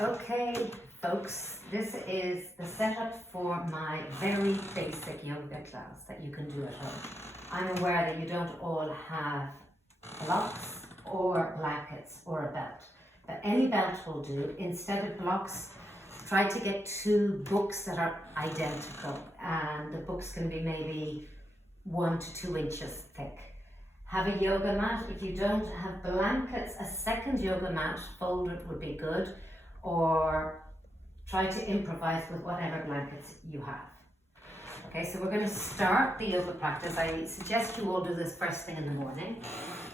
Okay, folks, this is the setup for my very basic yoga class that you can do at home. I'm aware that you don't all have blocks or blankets or a belt, but any belt will do. Instead of blocks, try to get two books that are identical, and the books can be maybe 1 to 2 inches thick. Have a yoga mat. If you don't have blankets, a second yoga mat folded would be good, or try to improvise with whatever blankets you have. Okay, so we're going to start the yoga practice. I suggest you all do this first thing in the morning,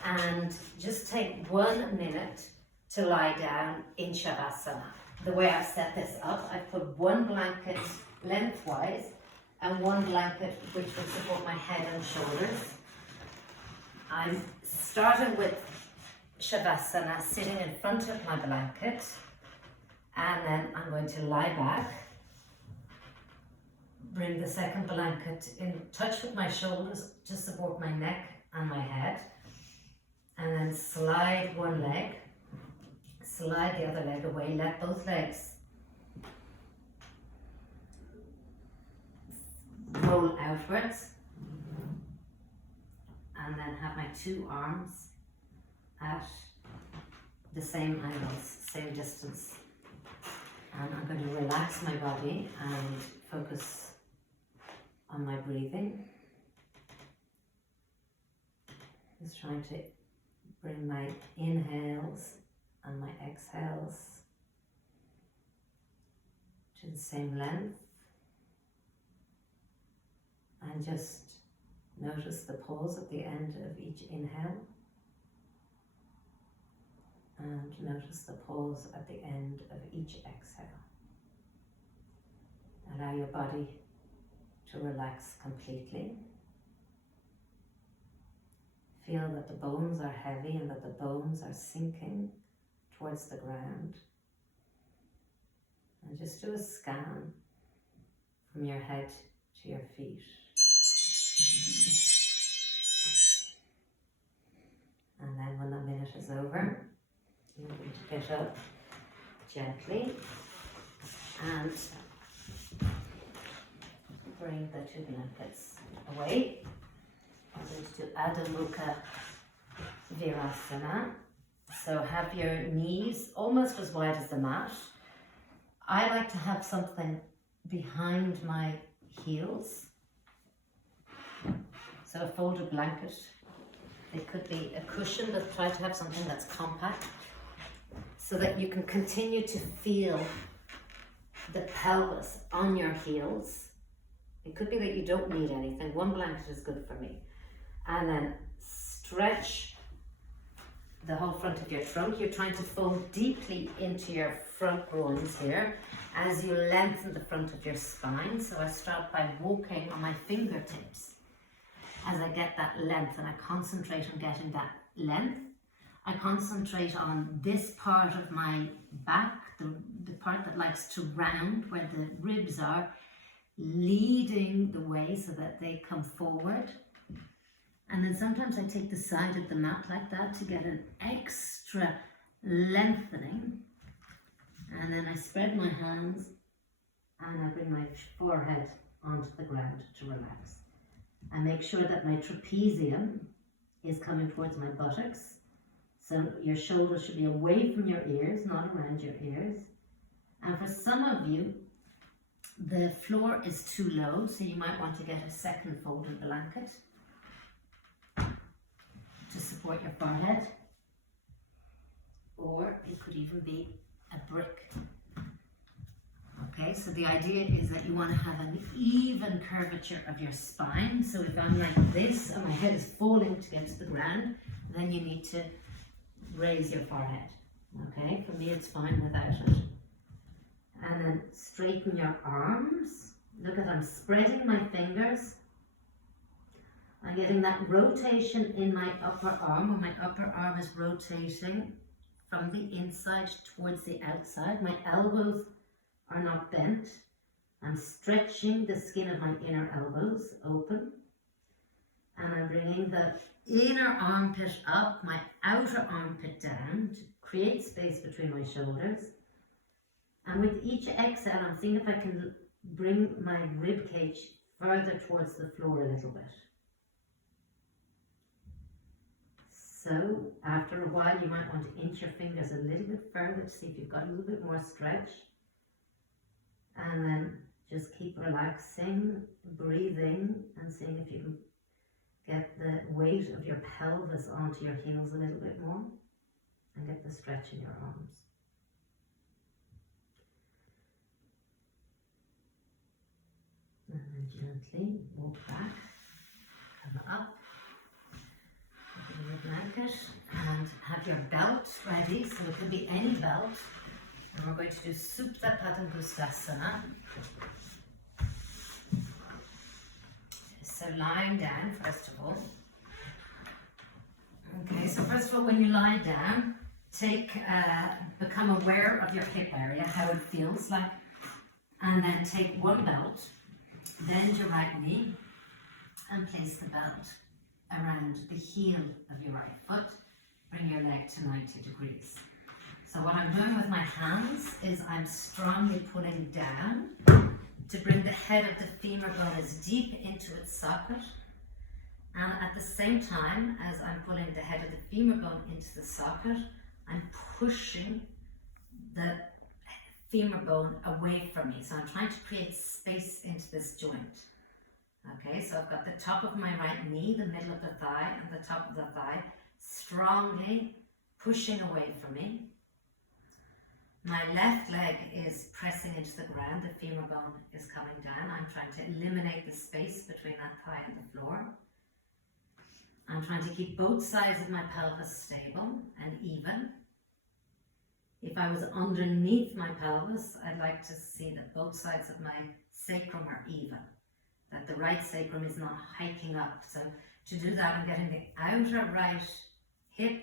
and just take 1 minute to lie down in Shavasana. The way I've set this up, I've put one blanket lengthwise and one blanket which will support my head and shoulders. I'm starting with Shavasana, sitting in front of my blanket, and then I'm going to lie back, bring the second blanket in touch with my shoulders to support my neck and my head, and then slide one leg, slide the other leg away, let both legs roll outwards, and then have my two arms at the same angles, same distance. And I'm going to relax my body and focus on my breathing. Just trying to bring my inhales and my exhales to the same length. And just notice the pause at the end of each inhale. And notice the pause at the end of each exhale. Allow your body to relax completely. Feel that the bones are heavy and that the bones are sinking towards the ground. And just do a scan from your head to your feet. And then when the minute is over, you're going to get up gently and bring the two blankets away. I'm going to do Adho Mukha Virasana. So have your knees almost as wide as the mat. I like to have something behind my heels. So a folded blanket. It could be a cushion, but try to have something that's compact so that you can continue to feel the pelvis on your heels. It could be that you don't need anything. One blanket is good for me. And then stretch the whole front of your trunk. You're trying to fold deeply into your front groins here as you lengthen the front of your spine. So I start by walking on my fingertips as I get that length, and I concentrate on getting that length. I concentrate on this part of my back, the part that likes to round, where the ribs are, leading the way so that they come forward. And then sometimes I take the side of the mat like that to get an extra lengthening. And then I spread my hands and I bring my forehead onto the ground to relax. I make sure that my trapezium is coming towards my buttocks. So your shoulders should be away from your ears, not around your ears. And for some of you, the floor is too low, so you might want to get a second folded blanket to support your forehead. Or it could even be a brick. Okay, so the idea is that you want to have an even curvature of your spine. So if I'm like this and my head is falling to get to the ground, then you need to raise your forehead. Okay, for me it's fine without it. And then straighten your arms. Look at, I'm spreading my fingers. I'm getting that rotation in my upper arm, where my upper arm is rotating from the inside towards the outside. My elbows are not bent. I'm stretching the skin of my inner elbows open. And I'm bringing the inner armpit up, my outer armpit down to create space between my shoulders. And with each exhale, I'm seeing if I can bring my rib cage further towards the floor a little bit. So after a while, you might want to inch your fingers a little bit further to see if you've got a little bit more stretch. And then just keep relaxing, breathing, and seeing if you can get the weight of your pelvis onto your heels a little bit more, and get the stretch in your arms. And then gently walk back, come up, open your blanket, and have your belt ready. So it could be any belt. And we're going to do Supta Padangusthasana. So lying down, first of all. Okay, so first of all, when you lie down, become aware of your hip area, how it feels like, and then take one belt, bend your right knee, and place the belt around the heel of your right foot. Bring your leg to 90 degrees. So what I'm doing with my hands is I'm strongly pulling down to bring the head of the femur bone as deep into its socket. And at the same time as I'm pulling the head of the femur bone into the socket, I'm pushing the femur bone away from me. So I'm trying to create space into this joint. Okay, so I've got the top of my right knee, the middle of the thigh, and the top of the thigh strongly pushing away from me. My left leg is pressing into the ground, the femur bone is coming down. I'm trying to eliminate the space between that thigh and the floor. I'm trying to keep both sides of my pelvis stable and even. If I was underneath my pelvis, I'd like to see that both sides of my sacrum are even, that the right sacrum is not hiking up. So to do that, I'm getting the outer right hip,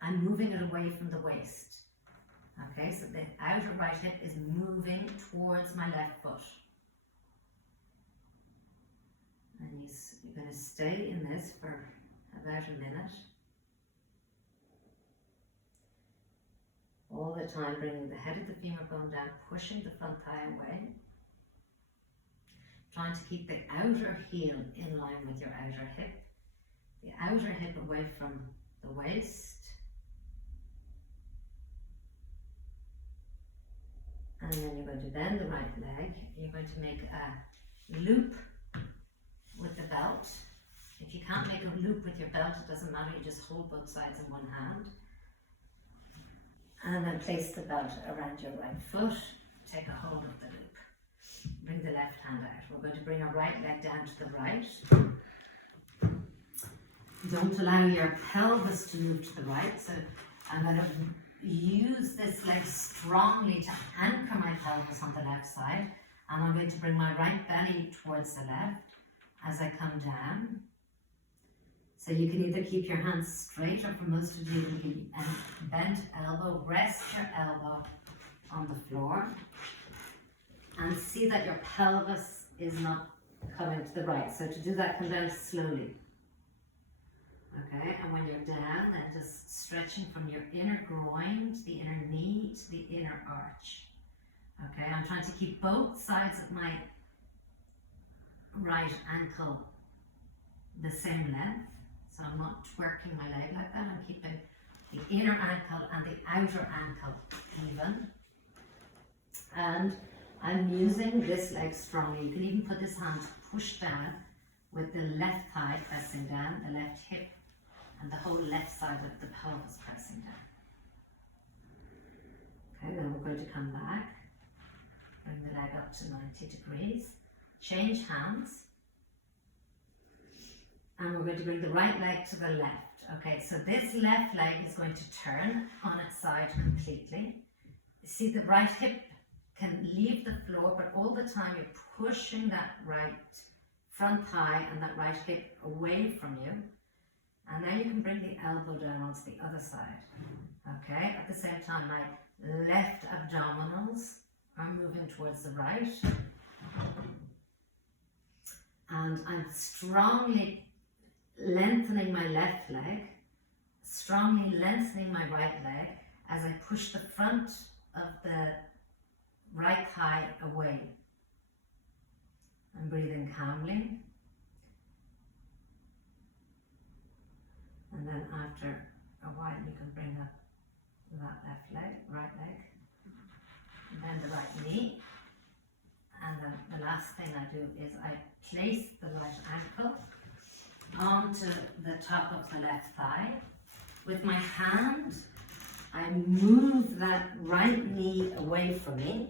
I'm moving it away from the waist. Okay, so the outer right hip is moving towards my left foot. And you're going to stay in this for about a minute. All the time bringing the head of the femur bone down, pushing the front thigh away. Trying to keep the outer heel in line with your outer hip. The outer hip away from the waist. And then you're going to bend the right leg. You're going to make a loop with the belt. If you can't make a loop with your belt, it doesn't matter, you just hold both sides in one hand. And then place the belt around your right foot. Take a hold of the loop. Bring the left hand out. We're going to bring our right leg down to the right. Don't allow your pelvis to move to the right. So I'm going to use this leg strongly to anchor my pelvis on the left side, and I'm going to bring my right belly towards the left as I come down. So you can either keep your hands straight, or for most of you, you can bend elbow, rest your elbow on the floor, and see that your pelvis is not coming to the right. So to do that, come down slowly. Okay, and when you're down, then just stretching from your inner groin to the inner knee to the inner arch. Okay, I'm trying to keep both sides of my right ankle the same length. So I'm not twerking my leg like that. I'm keeping the inner ankle and the outer ankle even. And I'm using this leg strongly. You can even put this hand pushed down with the left thigh pressing down, the left hip, and the whole left side of the pelvis pressing down. Okay, then we're going to come back, bring the leg up to 90 degrees, change hands, and we're going to bring the right leg to the left. Okay, so this left leg is going to turn on its side completely. See, the right hip can leave the floor, but all the time you're pushing that right front thigh and that right hip away from you. And now you can bring the elbow down onto the other side. Okay, at the same time, my left abdominals are moving towards the right. And I'm strongly lengthening my left leg, strongly lengthening my right leg as I push the front of the right thigh away. And breathing calmly. And then after a while you can bring up that left leg, right leg, and then the right knee. And then the last thing I do is I place the right ankle onto the top of the left thigh. With my hand, I move that right knee away from me,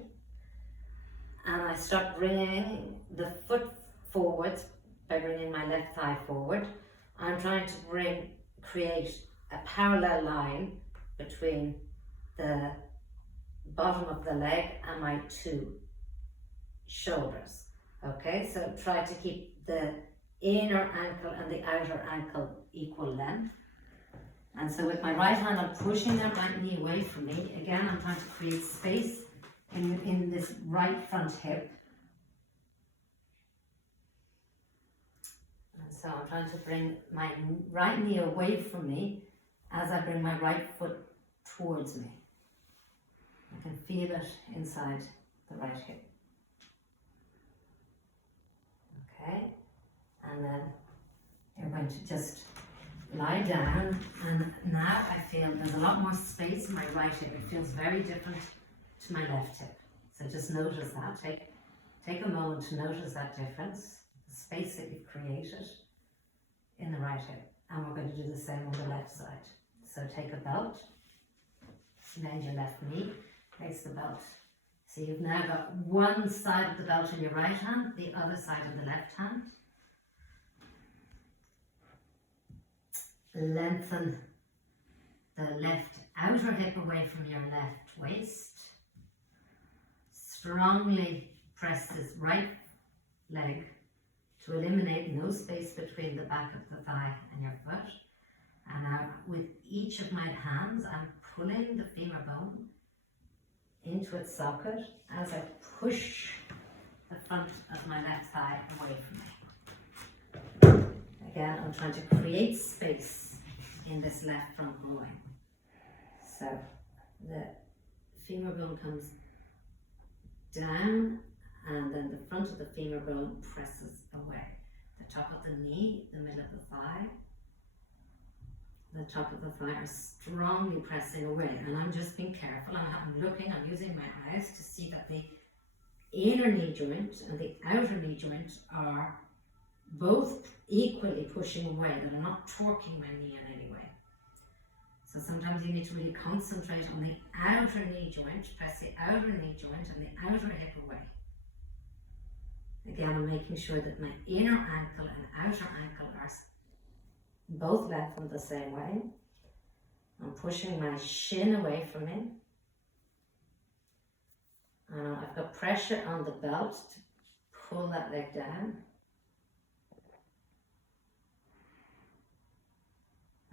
and I start bringing the foot forwards by bringing my left thigh forward. I'm trying to create a parallel line between the bottom of the leg and my two shoulders. Okay, so try to keep the inner ankle and the outer ankle equal length. And so with my right hand, I'm pushing that right knee away from me. Again, I'm trying to create space in this right front hip. And so I'm trying to bring my right knee away from me as I bring my right foot towards me. I can feel it inside the right hip. Okay, and then you're going to just lie down, and now I feel there's a lot more space in my right hip. It feels very different to my left hip. So just notice that. Take a moment to notice that difference, the space that you've created in the right hip. And we're going to do the same on the left side. So take a belt, bend your left knee, place the belt. So you've now got one side of the belt in your right hand, the other side in the left hand. Lengthen the left outer hip away from your left waist. Strongly press this right leg to eliminate no space between the back of the thigh and your foot. And now with each of my hands, I'm pulling the femur bone into its socket as I push the front of my left thigh away from me. Again, I'm trying to create space in this left front groin. So the femur bone comes down, and then the front of the femur bone presses away. The top of the knee, the middle of the thigh, the top of the thigh are strongly pressing away. And I'm just being careful. I'm looking, I'm using my eyes to see that the inner knee joint and the outer knee joint are both equally pushing away, that I'm not torquing my knee in any way. So sometimes you need to really concentrate on the outer knee joint, press the outer knee joint and the outer hip away. Again, I'm making sure that my inner ankle and outer ankle are both lengthened the same way. I'm pushing my shin away from me. And I've got pressure on the belt to pull that leg down.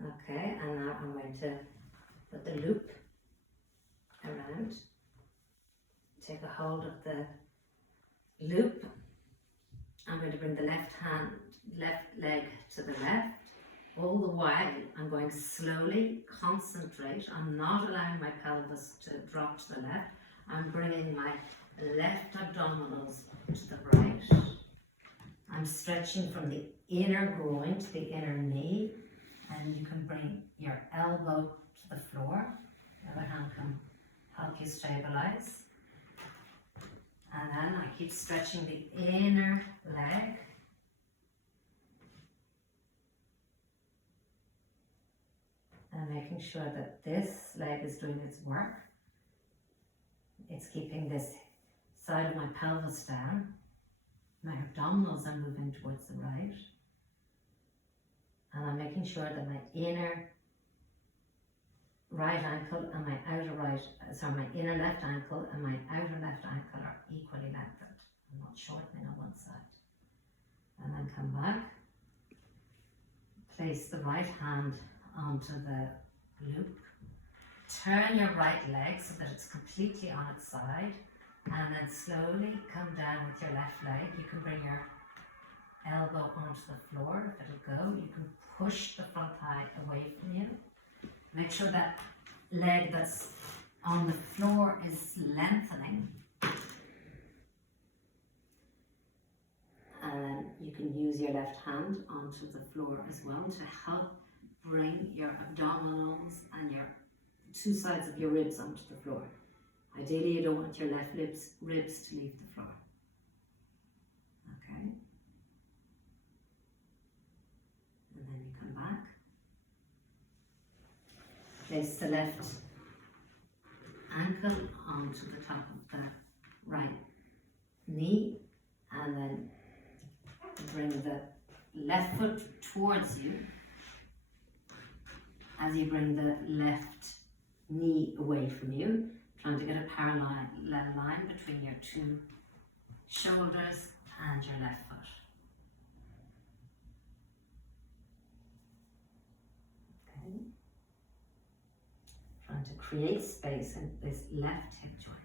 Okay, and now I'm going to put the loop around. Take a hold of the loop. I'm going to bring the left leg to the left. All the while, I'm going slowly, concentrate. I'm not allowing my pelvis to drop to the left. I'm bringing my left abdominals to the right. I'm stretching from the inner groin to the inner knee. And you can bring your elbow to the floor. The other hand can help you stabilize. And then I keep stretching the inner leg. And making sure that this leg is doing its work. It's keeping this side of my pelvis down. My abdominals are moving towards the right. And I'm making sure that my inner right ankle and my my inner left ankle and my outer left ankle are equally lengthened. I'm not shortening on one side. And then come back. Place the right hand onto the loop. Turn your right leg so that it's completely on its side. And then slowly come down with your left leg. You can bring your elbow onto the floor if it'll go. You can push the front thigh away from you. Make sure that leg that's on the floor is lengthening. and then you can use your left hand onto the floor as well to help bring your abdominals and your two sides of your ribs onto the floor. Ideally, you don't want your left ribs to leave the floor. Okay. And then you come back. Place the left ankle onto the top of the right knee, and then bring the left foot towards you as you bring the left knee away from you, trying to get a parallel line between your two shoulders and your left foot. Okay. Trying to create space in this left hip joint.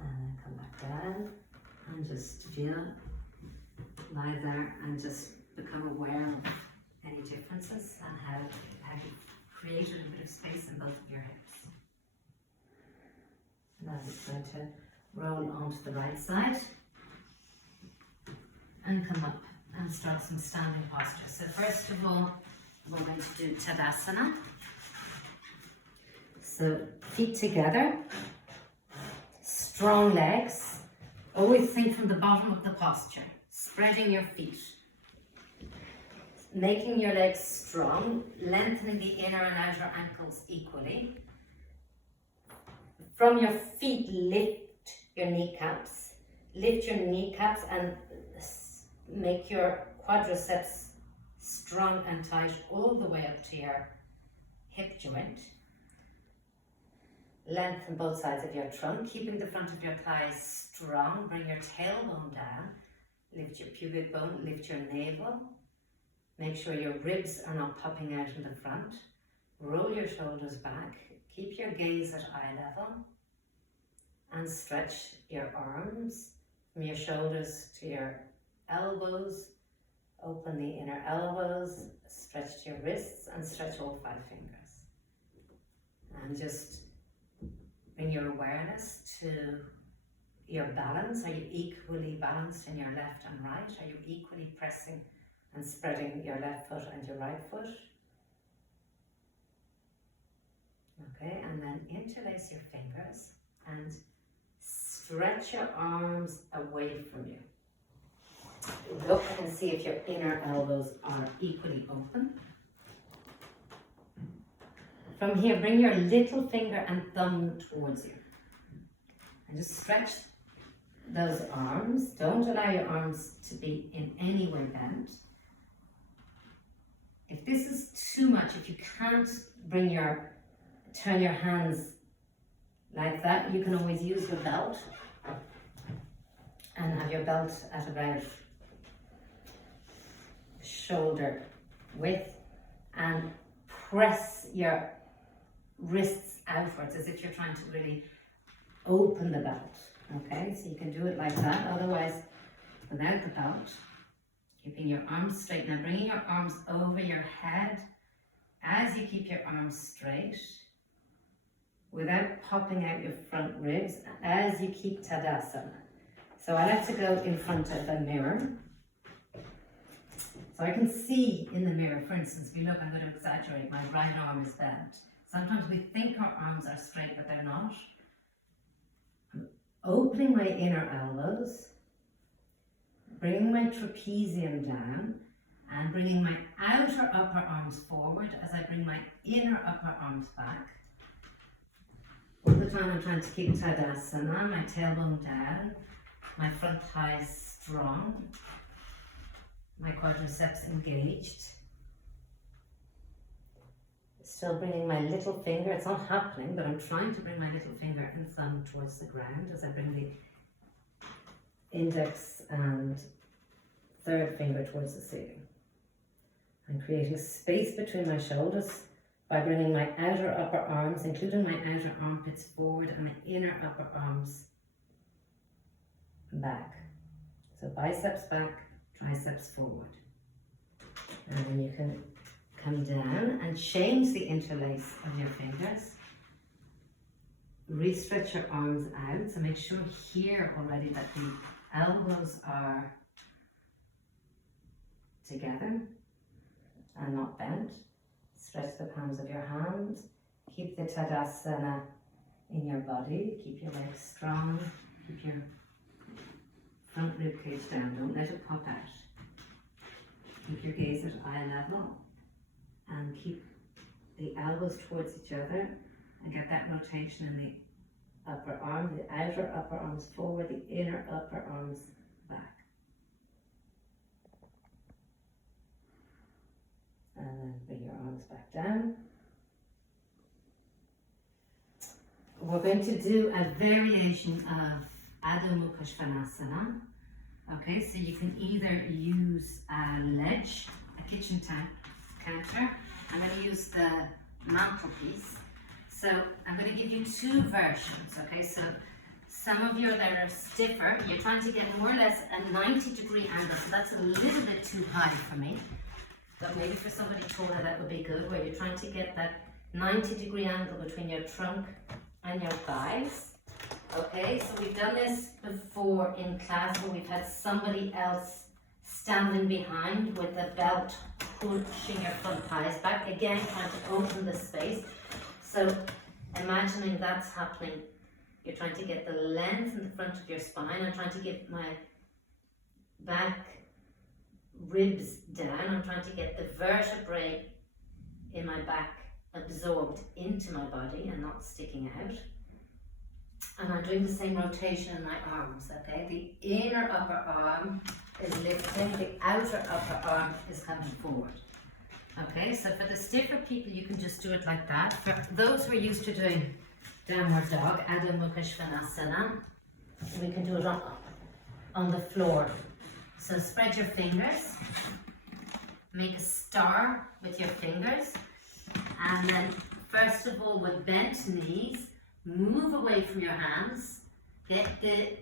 And then come back down and just feel, lie there and just become aware of any differences and how you've created a bit of space in both of your hips. Now we're going to roll onto the right side and come up and start some standing posture. So first of all, we're going to do Tadasana. So feet together, strong legs. Always think from the bottom of the posture, spreading your feet. Making your legs strong, lengthening the inner and outer ankles equally. From your feet, lift your kneecaps. Lift your kneecaps and make your quadriceps strong and tight all the way up to your hip joint. Lengthen both sides of your trunk, keeping the front of your thighs strong. Bring your tailbone down. Lift your pubic bone, lift your navel. Make sure your ribs are not popping out in the front. Roll your shoulders back. Keep your gaze at eye level. And stretch your arms from your shoulders to your elbows. Open the inner elbows. Stretch to your wrists and stretch all 5 fingers. And just bring your awareness to your balance. Are you equally balanced in your left and right? Are you equally pressing and spreading your left foot and your right foot? Okay, and then interlace your fingers and stretch your arms away from you. Look and see if your inner elbows are equally open. From here, bring your little finger and thumb towards you. And just stretch those arms. Don't allow your arms to be in any way bent. If this is too much, if you can't turn your hands like that, you can always use your belt and have your belt at about shoulder width and press your wrists outwards as if you're trying to really open the belt. Okay, so you can do it like that, otherwise without the belt. Keeping your arms straight. Now bringing your arms over your head as you keep your arms straight without popping out your front ribs as you keep Tadasana. So I like to go in front of the mirror. So I can see in the mirror, for instance, if you look, I'm going to exaggerate, my right arm is bent. Sometimes we think our arms are straight, but they're not. I'm opening my inner elbows, bringing my trapezium down, and bringing my outer upper arms forward as I bring my inner upper arms back. All the time I'm trying to keep Tadasana, my tailbone down, my front thighs strong, my quadriceps engaged. Still bringing my little finger, it's not happening, but I'm trying to bring my little finger and thumb towards the ground as I bring the index and third finger towards the ceiling. I'm creating space between my shoulders by bringing my outer upper arms, including my outer armpits, forward and my inner upper arms back. So biceps back, triceps forward. And then you can come down and change the interlace of your fingers. Re-stretch your arms out. So make sure here already that the elbows are together and not bent. Stretch the palms of your hands. Keep the Tadasana in your body. Keep your legs strong. Keep your front rib cage down. Don't let it pop out. Keep your gaze at eye level. And keep the elbows towards each other. And get that rotation in the upper arm. The outer upper arms forward. The inner upper arms back. And then bring your arms back down. We're going to do a variation of Adho Mukha Svanasana. Okay, so you can either use a ledge, a kitchen counter. I'm going to use the mantelpiece. So I'm going to give you two versions. Okay, so some of you that are stiffer, you're trying to get more or less a 90-degree angle. So that's a little bit too high for me. But maybe for somebody taller that would be good, where you're trying to get that 90-degree angle between your trunk and your thighs. Okay, so we've done this before in class where we've had somebody else standing behind with the belt pushing your front thighs back. Again, trying to open the space. So imagining that's happening, you're trying to get the length in the front of your spine. I'm trying to get my back ribs down. I'm trying to get the vertebrae in my back absorbed into my body and not sticking out. And I'm doing the same rotation in my arms, okay? The inner upper arm is lifting, the outer upper arm is coming forward. Okay, so for the stiffer people, you can just do it like that. For those who are used to doing downward dog, Adho Mukha Svanasana, we can do it on the floor. So spread your fingers, make a star with your fingers, and then first of all with bent knees, move away from your hands, get the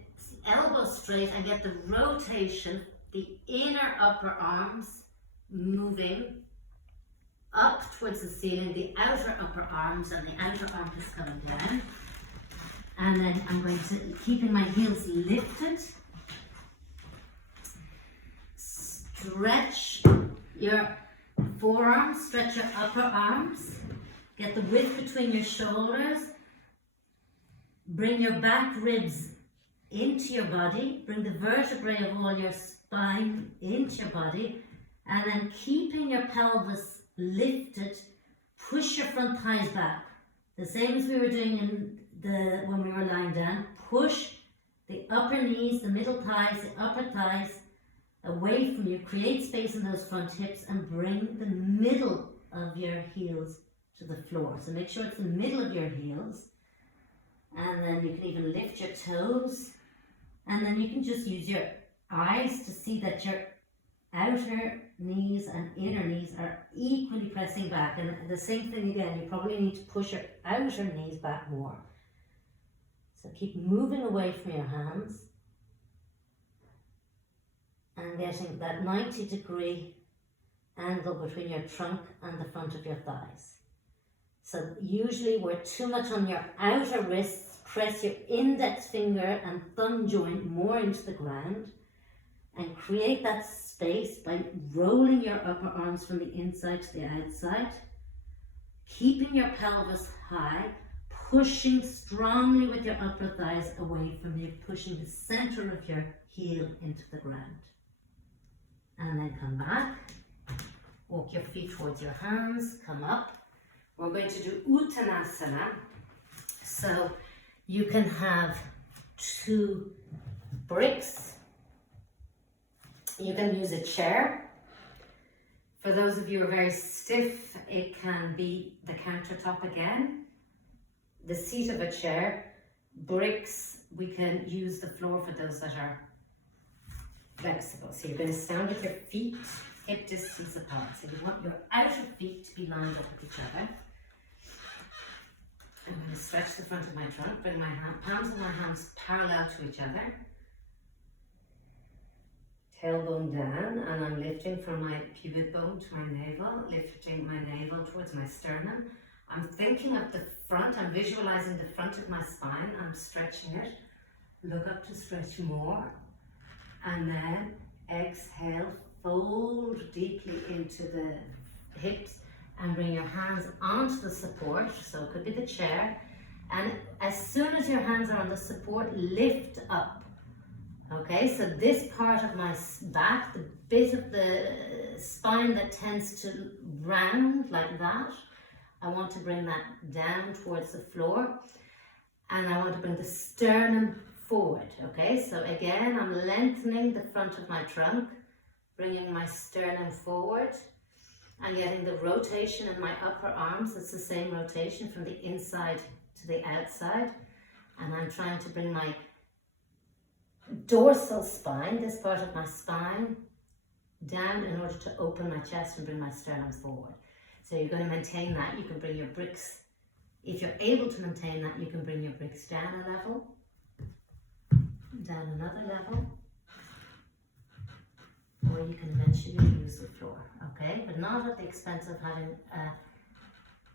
elbows straight and get the rotation, the inner upper arms moving up towards the ceiling, the outer upper arms and the outer armpits coming down. And then I'm going to, keeping my heels lifted, stretch your forearms, stretch your upper arms, get the width between your shoulders, bring your back ribs into your body, bring the vertebrae of all your spine into your body, and then keeping your pelvis lifted, push your front thighs back. The same as we were doing when we were lying down. Push the upper knees, the middle thighs, the upper thighs away from you. Create space in those front hips and bring the middle of your heels to the floor. So make sure it's the middle of your heels. And then you can even lift your toes. And then you can just use your eyes to see that your outer knees and inner knees are equally pressing back. And the same thing again, you probably need to push your outer knees back more. So keep moving away from your hands and getting that 90-degree angle between your trunk and the front of your thighs. So usually we're too much on your outer wrists. Press your index finger and thumb joint more into the ground and create that space by rolling your upper arms from the inside to the outside, keeping your pelvis high, pushing strongly with your upper thighs away from you, pushing the center of your heel into the ground. And then come back, walk your feet towards your hands, come up. We're going to do Uttanasana. So you can have 2 bricks. You can use a chair. For those of you who are very stiff, it can be the countertop again. The seat of a chair. Bricks, we can use the floor for those that are flexible. So you're going to stand with your feet hip distance apart. So you want your outer feet to be lined up with each other. I'm going to stretch the front of my trunk, bring my palms of my hands parallel to each other. Tailbone down, and I'm lifting from my pubic bone to my navel, lifting my navel towards my sternum. I'm thinking of the front, I'm visualizing the front of my spine, I'm stretching it. Look up to stretch more. And then exhale, fold deeply into the hips and bring your hands onto the support. So it could be the chair. And as soon as your hands are on the support, lift up. Okay, so this part of my back, the bit of the spine that tends to round like that, I want to bring that down towards the floor. And I want to bring the sternum forward. Okay, so again, I'm lengthening the front of my trunk, bringing my sternum forward. I'm getting the rotation in my upper arms. It's the same rotation from the inside to the outside. And I'm trying to bring my dorsal spine, this part of my spine, down in order to open my chest and bring my sternum forward. So you're going to maintain that. You can bring your bricks, if you're able to maintain that, you can bring your bricks down a level, down another level, or you can eventually use the floor, okay? But not at the expense of having a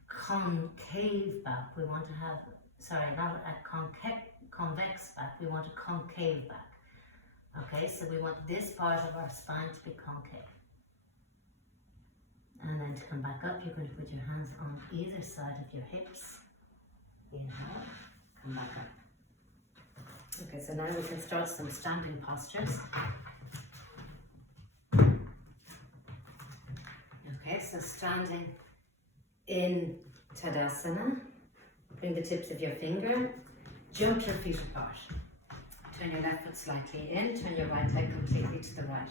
concave back. We want to have, sorry, not a convex back, we want a concave back. Okay, so we want this part of our spine to be concave. And then to come back up, you're going to put your hands on either side of your hips. Inhale, come back up. Okay, so now we can start some stamping postures. Okay, so standing in Tadasana, bring the tips of your finger, jump your feet apart. Turn your left foot slightly in, turn your right leg completely to the right.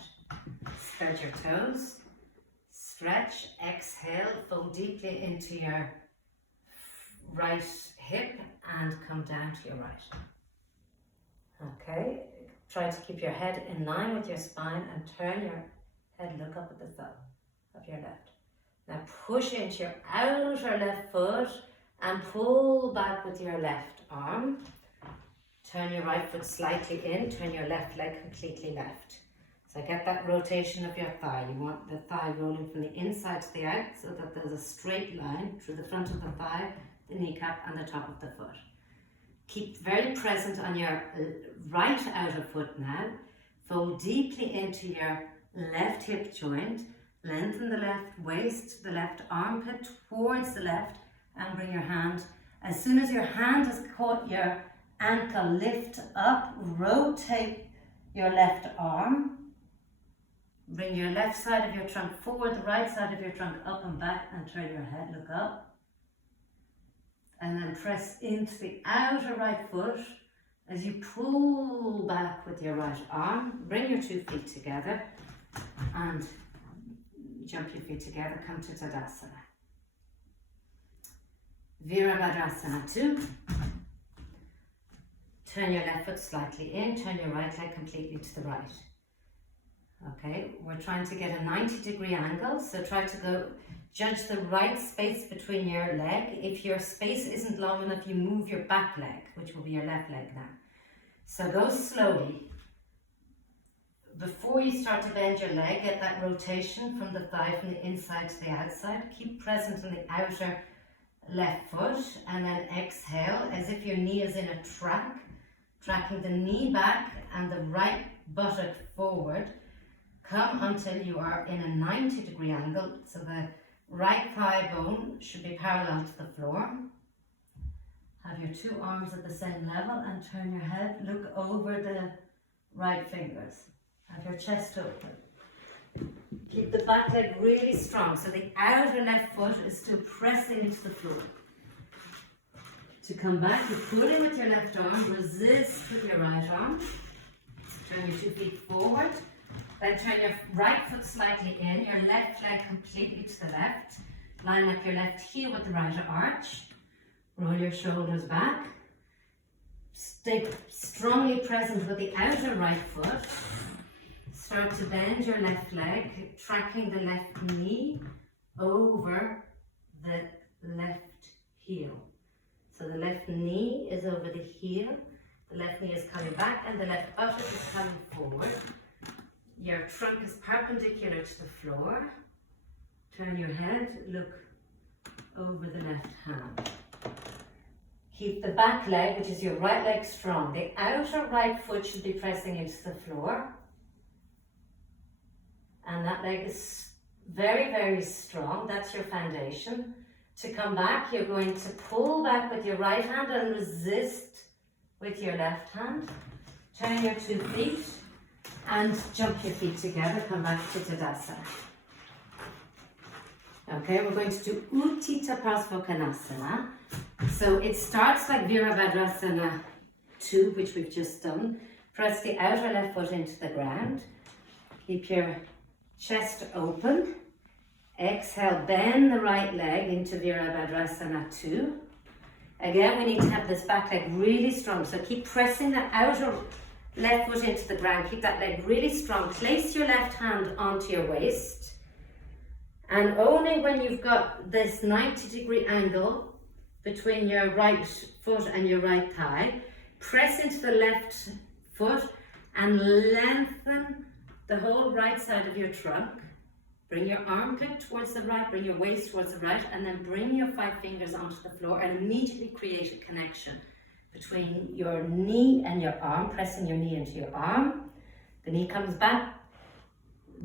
Spread your toes, stretch, exhale, fold deeply into your right hip and come down to your right. Okay, try to keep your head in line with your spine and turn your head, look up at the thumb of your left. Now push into your outer left foot and pull back with your left arm. Turn your right foot slightly in, turn your left leg completely left. So get that rotation of your thigh. You want the thigh rolling from the inside to the out so that there's a straight line through the front of the thigh, the kneecap and the top of the foot. Keep very present on your right outer foot now. Fold deeply into your left hip joint. Lengthen the left waist, the left armpit towards the left and bring your hand. As soon as your hand has caught your ankle, lift up, rotate your left arm. Bring your left side of your trunk forward, the right side of your trunk up and back and turn your head, look up. And then press into the outer right foot as you pull back with your right arm. Bring your 2 feet together and jump your feet together, come to Tadasana. Virabhadrasana 2. Turn your left foot slightly in, turn your right leg completely to the right. Okay, we're trying to get a 90-degree angle, so try to judge the right space between your leg. If your space isn't long enough, you move your back leg, which will be your left leg now. So go slowly. Before you start to bend your leg, get that rotation from the thigh from the inside to the outside. Keep present on the outer left foot and then exhale as if your knee is in a track, tracking the knee back and the right buttock forward. Come until you are in a 90-degree angle, so the right thigh bone should be parallel to the floor. Have your 2 arms at the same level and turn your head, look over the right fingers. Have your chest open. Keep the back leg really strong, so the outer left foot is still pressing into the floor. To come back, you pull in with your left arm, resist with your right arm. Turn your 2 feet forward. Then turn your right foot slightly in, your left leg completely to the left. Line up your left heel with the right arch. Roll your shoulders back. Stay strongly present with the outer right foot. Start to bend your left leg, tracking the left knee over the left heel. So the left knee is over the heel, the left knee is coming back and the left buttock is coming forward. Your trunk is perpendicular to the floor. Turn your head, look over the left hand. Keep the back leg, which is your right leg, strong. The outer right foot should be pressing into the floor. And that leg is very, very strong. That's your foundation. To come back, you're going to pull back with your right hand and resist with your left hand. Turn your 2 feet and jump your feet together. Come back to Tadasana. Okay, we're going to do Utthita Parsvakonasana. So it starts like Virabhadrasana 2, which we've just done. Press the outer left foot into the ground. Keep your chest open. Exhale, bend the right leg into Virabhadrasana 2. Again, we need to have this back leg really strong. So keep pressing the outer left foot into the ground. Keep that leg really strong. Place your left hand onto your waist. And only when you've got this 90-degree angle between your right foot and your right thigh, press into the left foot and lengthen the whole right side of your trunk. Bring your armpit towards the right, bring your waist towards the right, and then bring your 5 fingers onto the floor and immediately create a connection between your knee and your arm, pressing your knee into your arm. The knee comes back,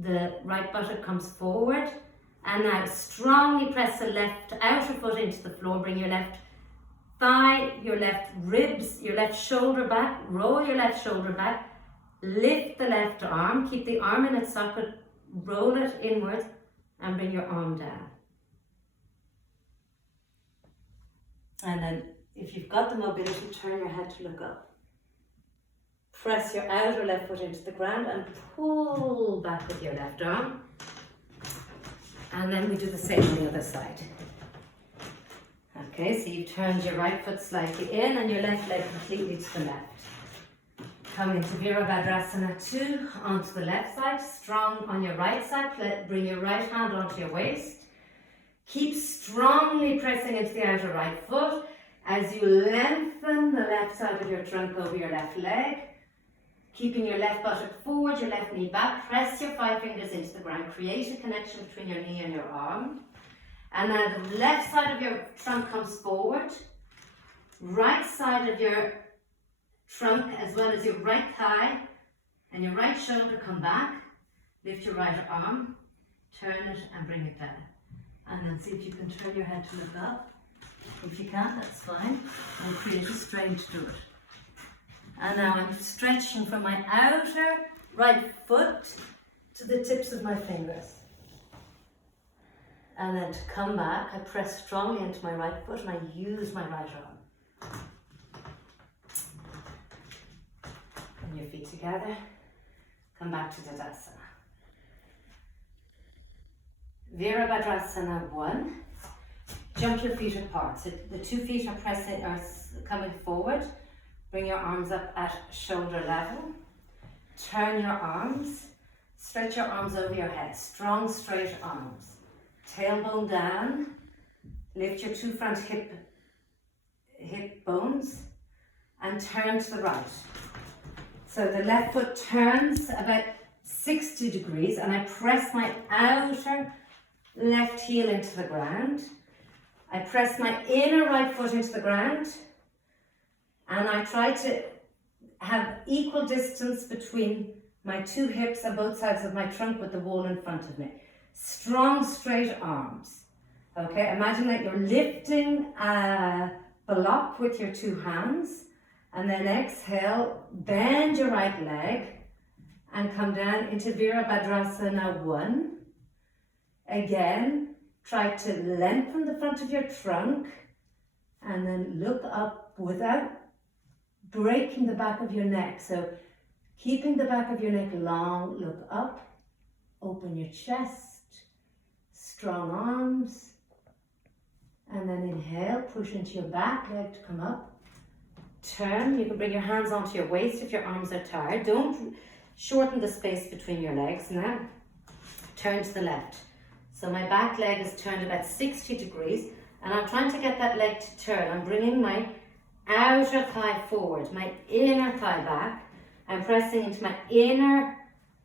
the right buttock comes forward, and now strongly press the left outer foot into the floor. Bring your left thigh, your left ribs, your left shoulder back. Roll your left shoulder back. Lift the left arm. Keep the arm in its socket. Roll it inwards and bring your arm down. And then if you've got the mobility, turn your head to look up. Press your outer left foot into the ground and pull back with your left arm. And then we do the same on the other side. Okay, so you've turned your right foot slightly in and your left leg completely to the left. Come into Virabhadrasana 2 onto the left side, strong on your right side. Bring your right hand onto your waist. Keep strongly pressing into the outer right foot as you lengthen the left side of your trunk over your left leg. Keeping your left buttock forward, your left knee back. Press your 5 fingers into the ground. Create a connection between your knee and your arm. And now the left side of your trunk comes forward. Right side of your trunk as well as your right thigh and your right shoulder come back. Lift your right arm, turn it and bring it down. And then see if you can turn your head to look up. If you can't, that's fine. And create a strength to it. And now I'm stretching from my outer right foot to the tips of my fingers. And then to come back, I press strongly into my right foot and I use my right arm. Bring your feet together. Come back to Tadasana. Virabhadrasana 1. Jump your feet apart. So the 2 feet are coming forward. Bring your arms up at shoulder level. Turn your arms. Stretch your arms over your head. Strong, straight arms. Tailbone down. Lift your 2 front hip bones and turn to the right. So the left foot turns about 60 degrees and I press my outer left heel into the ground. I press my inner right foot into the ground and I try to have equal distance between my 2 hips and both sides of my trunk with the wall in front of me. Strong, straight arms. Okay, imagine that you're lifting a block with your 2 hands and then exhale, bend your right leg and come down into Virabhadrasana 1. Again, try to lengthen the front of your trunk and then look up without breaking the back of your neck. So keeping the back of your neck long, look up, open your chest, strong arms, and then inhale, push into your back leg to come up. Turn, you can bring your hands onto your waist if your arms are tired. Don't shorten the space between your legs now. Turn to the left. So my back leg is turned about 60 degrees and I'm trying to get that leg to turn. I'm bringing my outer thigh forward, my inner thigh back. I'm pressing into my inner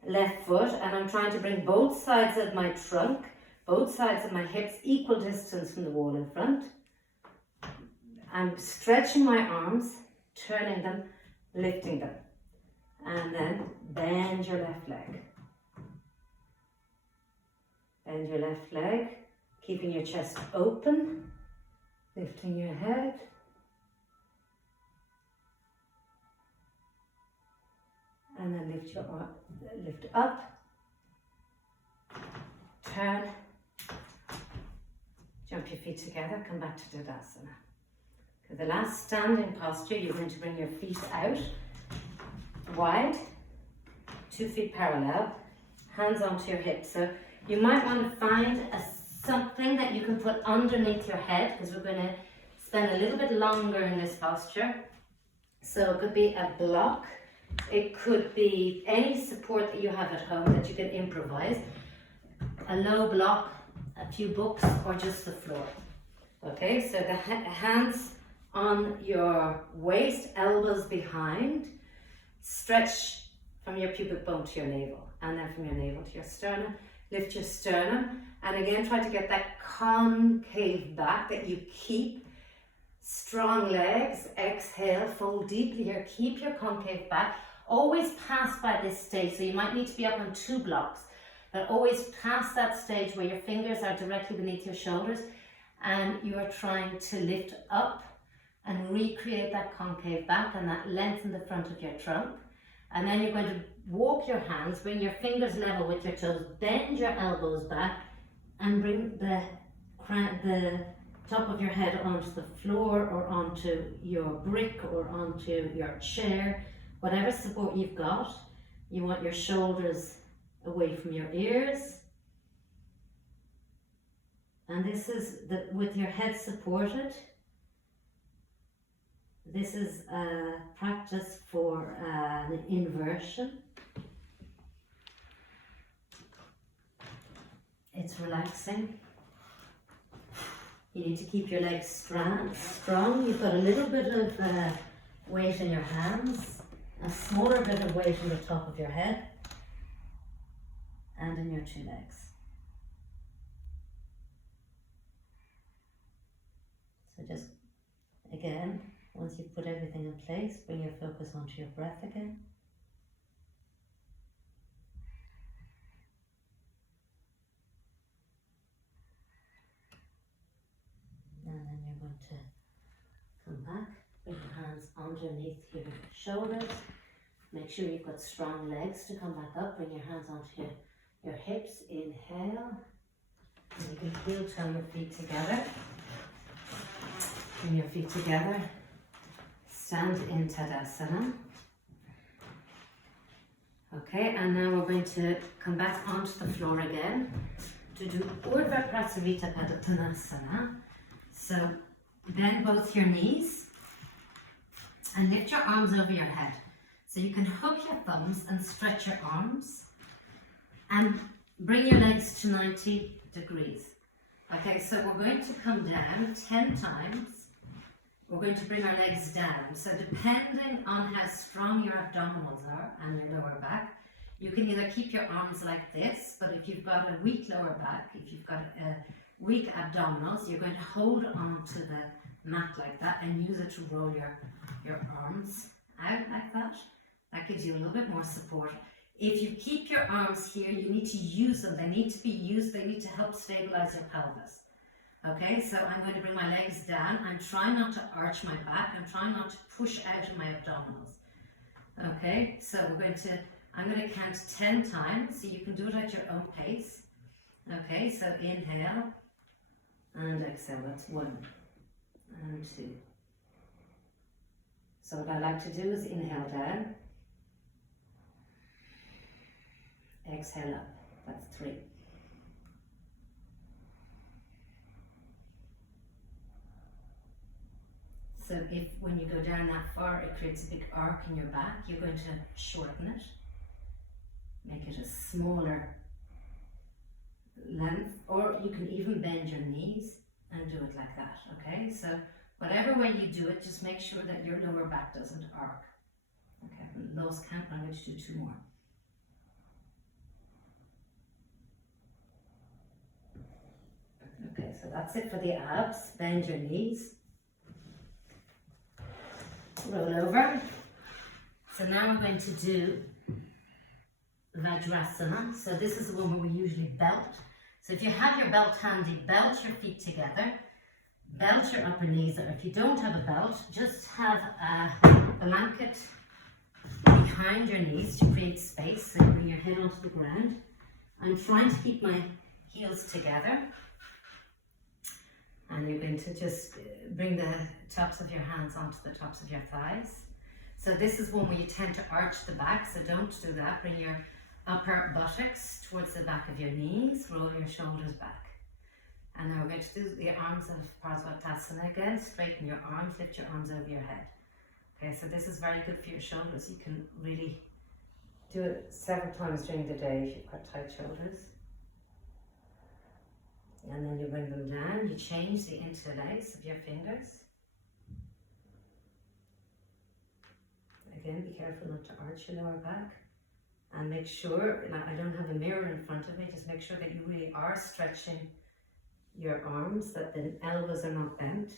left foot and I'm trying to bring both sides of my trunk both sides of my hips equal distance from the wall in front. I'm stretching my arms, turning them, lifting them. And then bend your left leg. Bend your left leg, keeping your chest open, lifting your head. And then lift your arm, lift up, turn, jump your feet together, come back to Tadasana. For the last standing posture, you're going to bring your feet out, wide, 2 feet parallel, hands onto your hips. So you might want to find something that you can put underneath your head, because we're going to spend a little bit longer in this posture. So it could be a block. It could be any support that you have at home that you can improvise. A low block, a few books, or just the floor. Okay, so the hands on your waist, elbows behind. Stretch from your pubic bone to your navel, and then from your navel to your sternum. Lift your sternum, and again try to get that concave back that you keep. Strong legs, exhale, fold deeply here, keep your concave back. Always pass by this stage, so you might need to be up on 2 blocks, but always pass that stage where your fingers are directly beneath your shoulders and you are trying to lift up and recreate that concave back and that length in the front of your trunk. And then you're going to walk your hands, bring your fingers level with your toes, bend your elbows back and bring the top of your head onto the floor or onto your brick or onto your chair, whatever support you've got. You want your shoulders away from your ears. And this is with your head supported. This is a practice for an inversion. It's relaxing. You need to keep your legs strong. You've got a little bit of weight in your hands, a smaller bit of weight on the top of your head, and in your 2 legs. So just, again, once you've put everything in place, bring your focus onto your breath again. And then you're going to come back, bring your hands underneath your shoulders. Make sure you've got strong legs to come back up. Bring your hands onto your hips. Inhale. And you can heel toe your feet together. Bring your feet together. Stand in Tadasana. Okay, and now we're going to come back onto the floor again to do Urdhva Prasarita Padottanasana. So bend both your knees and lift your arms over your head. So you can hook your thumbs and stretch your arms and bring your legs to 90 degrees. Okay, so we're going to come down 10 times. We're going to bring our legs down. So depending on how strong your abdominals are and your lower back, you can either keep your arms like this, but if you've got a weak lower back, if you've got a weak abdominals, you're going to hold on to the mat like that and use it to roll your arms out like that. That gives you a little bit more support. If you keep your arms here, you need to use them. They need to be used. They need to help stabilize your pelvis. Okay, so I'm going to bring my legs down. I'm trying not to arch my back. I'm trying not to push out of my abdominals. Okay, so I'm going to count 10 times, so you can do it at your own pace. Okay, so inhale and exhale. That's 1 and 2. So what I like to do is inhale down, exhale up. That's 3. So if when you go down that far, it creates a big arc in your back, you're going to shorten it, make it a smaller length, or you can even bend your knees and do it like that, okay? So whatever way you do it, just make sure that your lower back doesn't arc. Okay, lost count, I'm going to do 2 more. Okay, so that's it for the abs. Bend your knees. Roll over. So now we're going to do Vajrasana. So this is the one where we usually belt. So if you have your belt handy, belt your feet together. Belt your upper knees, or if you don't have a belt, just have a blanket behind your knees to create space, so you bring your head onto the ground. I'm trying to keep my heels together, and you're going to just bring the tops of your hands onto the tops of your thighs. So this is one where you tend to arch the back, so don't do that. Bring your upper buttocks towards the back of your knees, roll your shoulders back. And now we're going to do the arms of Parsvattasana again. Straighten your arms, lift your arms over your head. Okay, so this is very good for your shoulders. You can really do it several times during the day if you've got tight shoulders. And then you bring them down. You change the interlace of your fingers. Again, be careful not to arch your lower back. And make sure, I don't have a mirror in front of me, just make sure that you really are stretching your arms, that the elbows are not bent.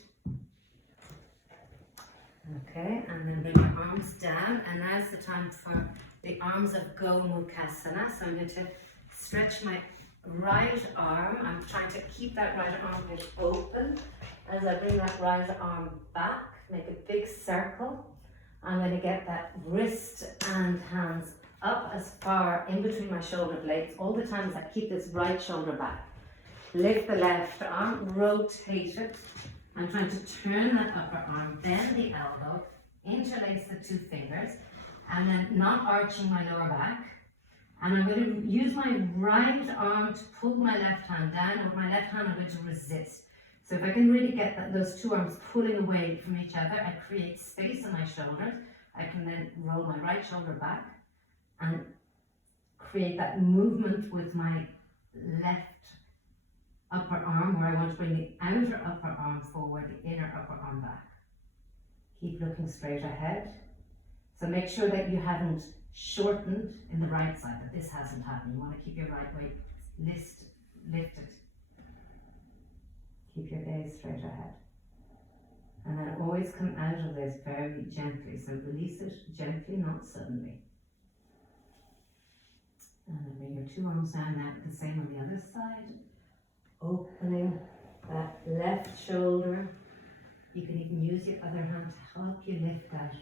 Okay, and then bring your arms down, and now's the time for the arms of Gomukhasana. So I'm going to stretch my right arm. I'm trying to keep that right arm a bit open as I bring that right arm back, make a big circle. I'm going to get that wrist and hands up as far in between my shoulder blades all the time as I keep this right shoulder back. Lift the left arm, rotate it. I'm trying to turn that upper arm, bend the elbow, interlace the two fingers, and then not arching my lower back. And I'm going to use my right arm to pull my left hand down, and with my left hand I'm going to resist. So if I can really get those two arms pulling away from each other, I create space on my shoulders. I can then roll my right shoulder back and create that movement with my left upper arm, where I want to bring the outer upper arm forward, the inner upper arm back. Keep looking straight ahead. So make sure that you haven't shortened in the right side, that this hasn't happened. You want to keep your right weight lifted. Keep your gaze straight ahead. And then always come out of this very gently. So release it gently, not suddenly. And then bring your two arms down now, the same on the other side. Opening that left shoulder. You can even use your other hand to help you lift that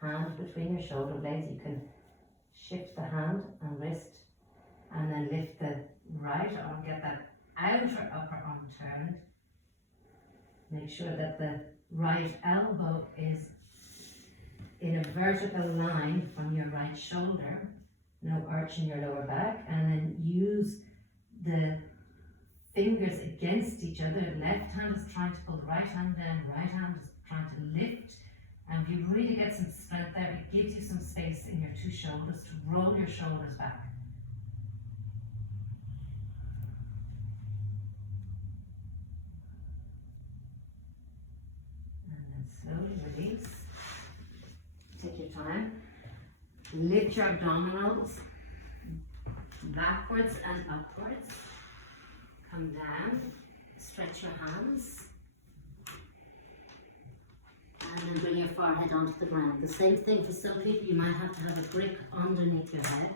hand between your shoulder blades. You can shift the hand and wrist and then lift the right arm, get that outer upper arm turned. Make sure that the right elbow is in a vertical line from your right shoulder. No arch in your lower back, and then use the fingers against each other. Left hand is trying to pull the right hand down, right hand is trying to lift. And if you really get some strength there, it gives you some space in your two shoulders to roll your shoulders back. And then slowly release. Take your time. Lift your abdominals backwards and upwards. Come down, stretch your hands, and then bring your forehead onto the ground. The same thing for some people, you might have to have a brick underneath your head.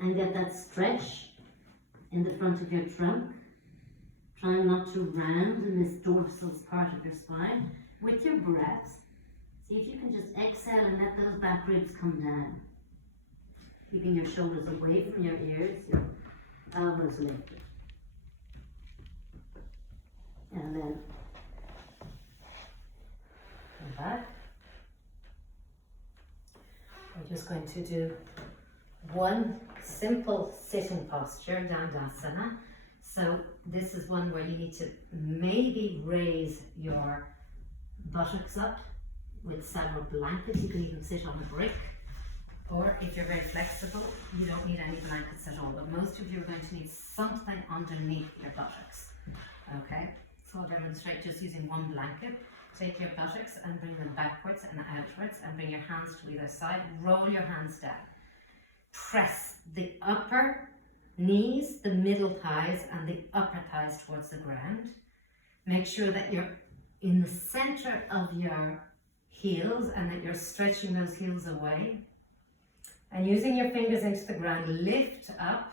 And get that stretch in the front of your trunk. Try not to round in this dorsal part of your spine. With your breath, see if you can just exhale and let those back ribs come down. Keeping your shoulders away from your ears, your elbows lifted. And then come back. We're just going to do one simple sitting posture, Dandasana. So this is one where you need to maybe raise your buttocks up with several blankets. You can even sit on a brick. Or if you're very flexible, you don't need any blankets at all, but most of you are going to need something underneath your buttocks. Okay, so I'll demonstrate just using one blanket. Take your buttocks and bring them backwards and outwards, and bring your hands to either side. Roll your hands down. Press the upper knees, the middle thighs, and the upper thighs towards the ground. Make sure that you're in the center of your heels and that you're stretching those heels away. And using your fingers into the ground, lift up,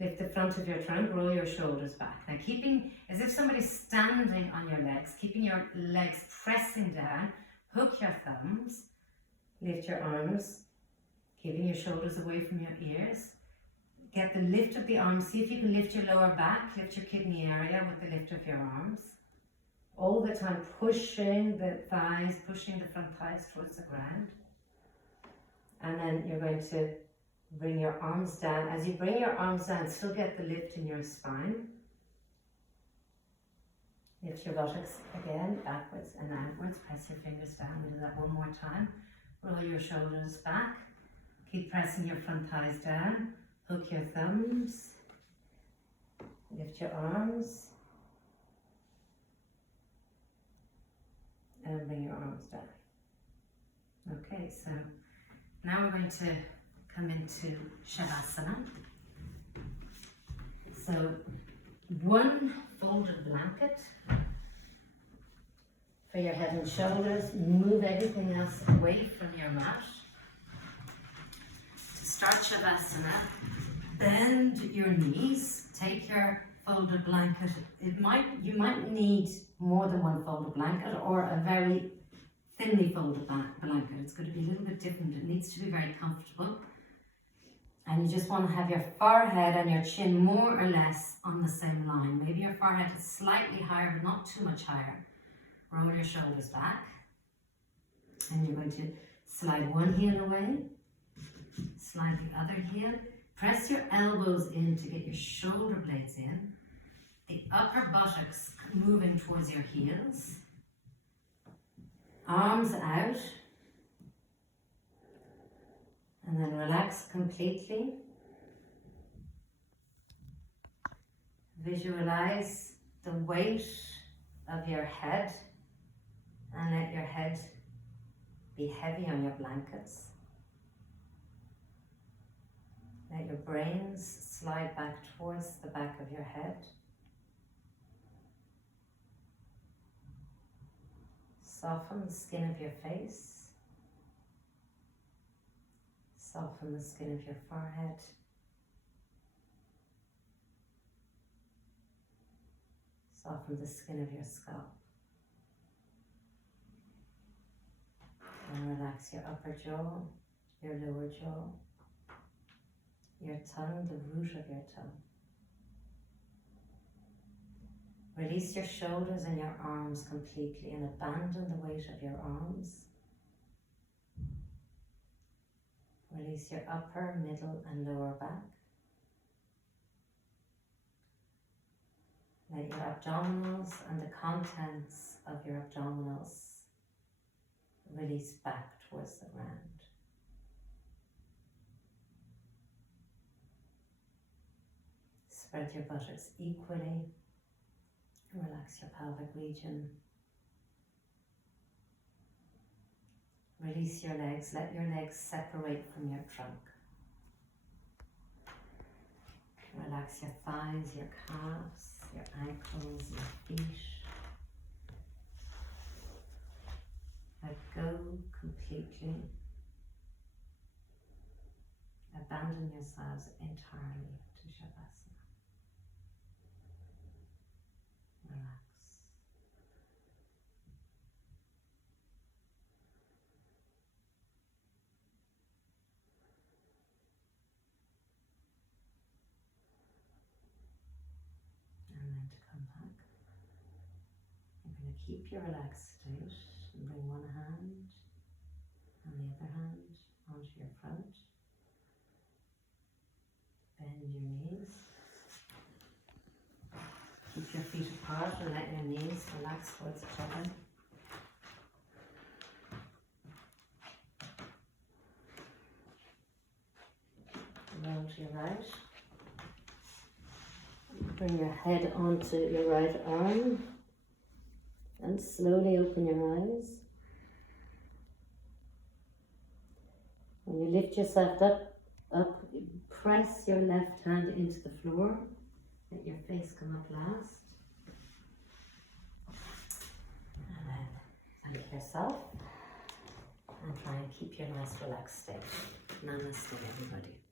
lift the front of your trunk, roll your shoulders back. Now keeping, as if somebody's standing on your legs, keeping your legs pressing down, hook your thumbs, lift your arms, keeping your shoulders away from your ears. Get the lift of the arms, see if you can lift your lower back, lift your kidney area with the lift of your arms. All the time pushing the thighs, pushing the front thighs towards the ground. And then you're going to bring your arms down. As you bring your arms down, still get the lift in your spine. Lift your buttocks again, backwards and outwards. Press your fingers down. We'll do that one more time. Roll your shoulders back. Keep pressing your front thighs down. Hook your thumbs. Lift your arms. And bring your arms down. Okay, so now we're going to come into Shavasana. So one folded blanket for your head and shoulders. Move everything else away from your mat. To start Shavasana, bend your knees. Take your folded blanket. You might need more than one folded blanket or a very thinly folded blanket. It's going to be a little bit different. It needs to be very comfortable. And you just want to have your forehead and your chin more or less on the same line. Maybe your forehead is slightly higher, but not too much higher. Roll your shoulders back. And you're going to slide one heel away. Slide the other heel. Press your elbows in to get your shoulder blades in. The upper buttocks moving towards your heels. Arms out. And then relax completely. Visualize the weight of your head and let your head be heavy on your blankets. Let your brains slide back towards the back of your head. Soften the skin of your face. Soften the skin of your forehead. Soften the skin of your scalp. And relax your upper jaw, your lower jaw, your tongue, the root of your tongue. Release your shoulders and your arms completely and abandon the weight of your arms. Release your upper, middle and lower back. Let your abdominals and the contents of your abdominals release back towards the ground. Spread your buttocks equally. Relax your pelvic region. Release your legs. Let your legs separate from your trunk. Relax your thighs, your calves, your ankles, your feet. Let go completely. Abandon yourselves entirely to Shavasana. Relax. And then to come back, you're going to keep your relaxed state and bring one hand and the other hand onto your front. Bend your knees. Keep your feet apart and let your knees relax towards each other. Roll to your right. Bring your head onto your right arm and slowly open your eyes. When you lift yourself up, press your left hand into the floor. Let your face come up last. And then thank yourself. And try and keep your nice relaxed state. Namaste, everybody.